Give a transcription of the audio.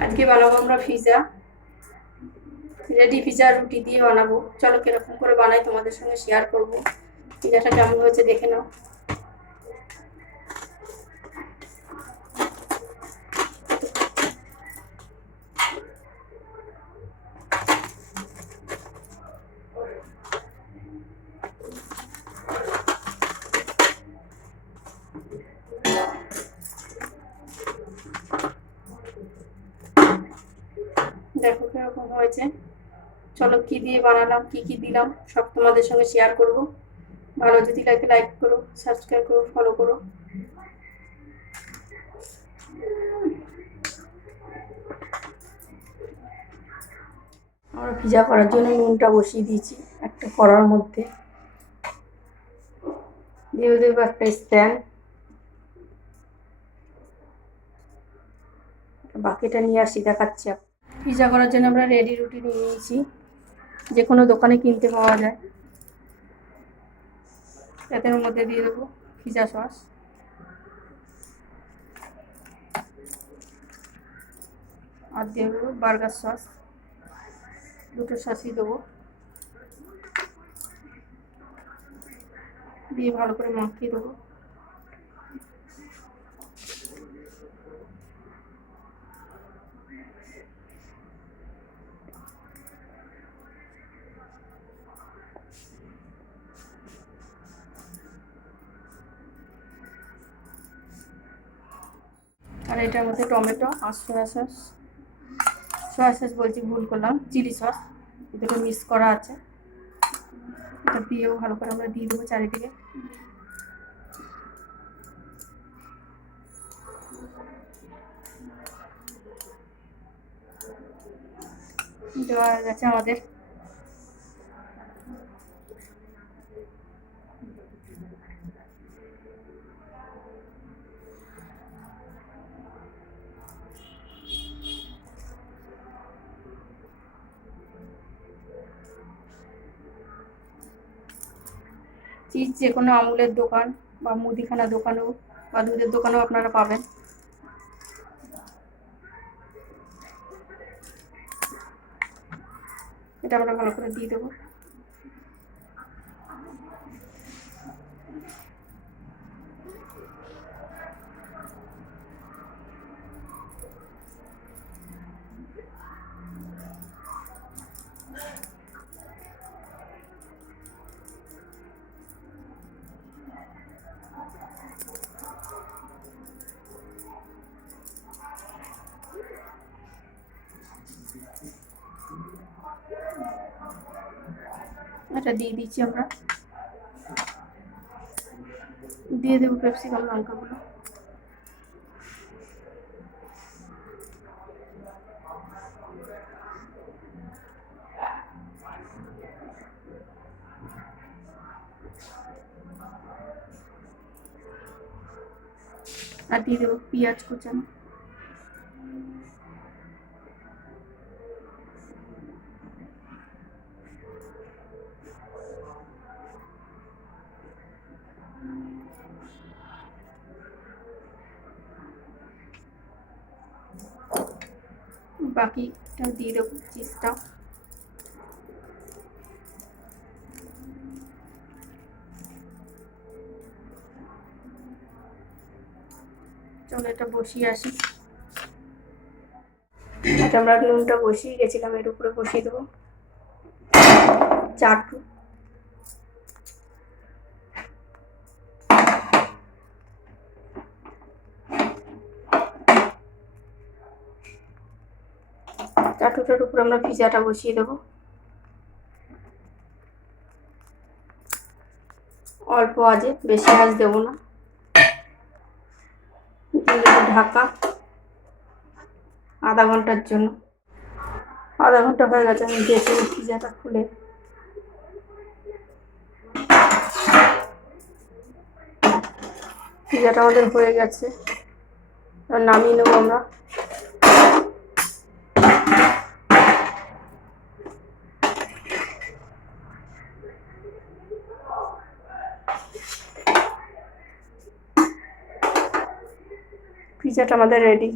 আজকে বানাবো আমরা পিজা। রেডি পিজা রুটি দিয়ে বানাবো। চলো কিরকম করে বানাই তোমাদের সঙ্গে শেয়ার করবো। পিজাটা কেমন হয়েছে দেখে নাও। দেখো কিরকম হয়েছে। চলো কি দিয়ে বানালাম, কি কি দিলাম সব তোমাদের সঙ্গে শেয়ার করব। ভালো যদি লাগে লাইক করো, সাবস্ক্রাইব করো, ফলো করো। আমরা পিজা করার জন্য নুনটা বসিয়ে দিয়েছি একটা কড়ার মধ্যে। দিয়ে দেবো একটা স্ট্যান্ড। বাকিটা নিয়ে আসি, দেখাচ্ছি। পিজা করার জন্য আমরা রেডি রুটি নিয়ে নিয়েছি, যে কোনো দোকানে কিনতে পাওয়া যায়। এর মধ্যে দিয়ে দেবো পিজা সস, আর দিয়ে দেবো বার্গার সস। দুটো সসই দেবো, দিয়ে ভালো করে মাখিয়ে দেবো। আর এটার মধ্যে টমেটো আর সয়া সস বলছি, ভুল করলাম, চিলি সস, দুটো মিক্স করা আছে। এটা দিয়েও ভালো করে আমরা দিয়ে দেবো চারিদিকে। দেওয়া হয়ে গেছে আমাদের। চিজ যে কোনো আমুলের দোকান বা মুদিখানা দোকানেও বা দুধের দোকানেও আপনারা পাবেন। এটা আমরা ভালো করে দিয়ে দেবো। এটা দিয়ে দিচ্ছি আমরা। দিয়ে দেবো ক্যাপসিকাম লঙ্কাগুলো। আর দিয়ে দেবো পেঁয়াজ কুচানো। বাকিটা দিয়ে দেবো চিজটা। চলো এটা বসিয়ে আসি। এটা আমরা নুনটা বসিয়ে গেছিলাম, এর উপরে বসিয়ে দেবো চাটু। চাটুটার উপরে আমরা পিজাটা বসিয়ে দেবো। অল্প আঁচে, বেশি আঁচ দেবো না। ঢাকা আধা ঘন্টার জন্য। আধা ঘন্টা হয়ে গেছে, আমি দেখি পিজাটা খুলে। পিজাটা আমাদের হয়ে গেছে, নামিয়ে নেবো আমরা। পিজাটা আমাদের রেডি।